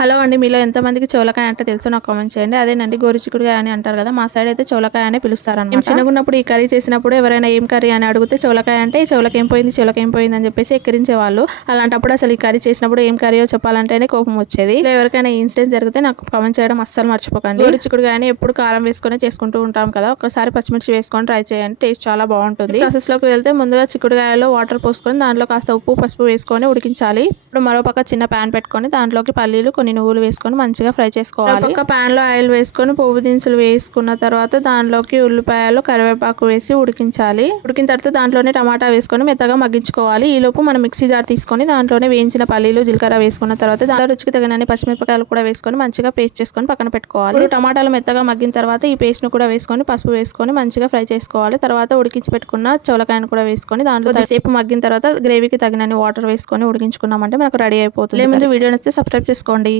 Hello అండి మీలో ఎంతమందికి చోలకాయ అంటే తెలుసు నాకు కామెంట్ చేయండి. అదేనండి గోరుచిక్కుడుకాయ అని అంటారు కదా మా సైడ్ అయితే చోలకాయ అని పిలుస్తారు మేము చిన్నగున్నప్పుడు ఈ కర్రీ చేసినప్పుడు ఎవరైనా ఏం కర్రీ అని అడిగితే చోలకాయ అంటే చోలకేం పోయింది చోలకేం పోయింది అని చెప్పేసి ఎక్కిరించేవాళ్ళు. అలాంటప్పుడు అసలు ఈ కర్రీ చేసినప్పుడు ఏం కర్రీయో చెప్పాలంటేనే కోపం వచ్చేది. ఇలా ఎవరికైనా ఇన్సిడెంట్ జరిగితే నాకు కామెంట్ చేయడం అస్సలు మర్చిపోకండి. గోరుచిక్కుడుకాయని ఎప్పుడు కారం వేసుకొని చేసుకుంటూ ఉంటాం కదా ఒకసారి పచ్చిమిర్చి వేసుకొని ట్రై చేయండి టేస్ట్ చాలా బాగుంటుంది. ప్రాసెస్లోకి వెళ్తే ముందుగా చిక్కుడుకాయలో వాటర్ పోసుకొని దాంట్లో కాస్త ఉప్పు పసుపు వేసుకొని ఉడికించాలి. ఇప్పుడు మరో పక్క చిన్న ప్యాన్ పెట్టుకొని దాంట్లోకి పల్లీలు కొన్ని నువ్వులు వేసుకొని మంచిగా ఫ్రై చేసుకోవాలి. ఒక ప్యాన్లో ఆయిల్ వేసుకొని పోపు దినుసులు వేసుకున్న తర్వాత దాంట్లోకి ఉల్లిపాయలు కరివేపాకు వేసి ఉడికించాలి. ఉడికిన తర్వాత దాంట్లోనే టమాటా వేసుకొని మెత్తగా మగ్గించుకోవాలి. ఈ లోపు మనం మిక్సీ జార్ తీసుకొని దాంట్లోనే వేయించిన పల్లీలు జీలకర్ర వేసుకున్న తర్వాత దాంట్లో రుచికి తగినన్ని పచ్చిమిరపకాయలు కూడా వేసుకొని మంచిగా పేస్ట్ చేసుకొని పక్కన పెట్టుకోవాలి. టమాటాలు మెత్తగా మగ్గిన తర్వాత ఈ పేస్ట్ను కూడా వేసుకొని పసుపు వేసుకొని మంచిగా ఫ్రై చేసుకోవాలి. తర్వాత ఉడికించి పెట్టుకున్న చోలకాయను కూడా వేసుకొని దాంట్లో సేపు మగ్గిన తర్వాత గ్రేవీకి తగినన్ని వాటర్ వేసుకొని ఉడికించుకున్నామంటే మనకు రెడీ అయిపోతుంది. ముందు వీడియో నచ్చితే సబ్స్క్రైబ్ చేసుకోండి.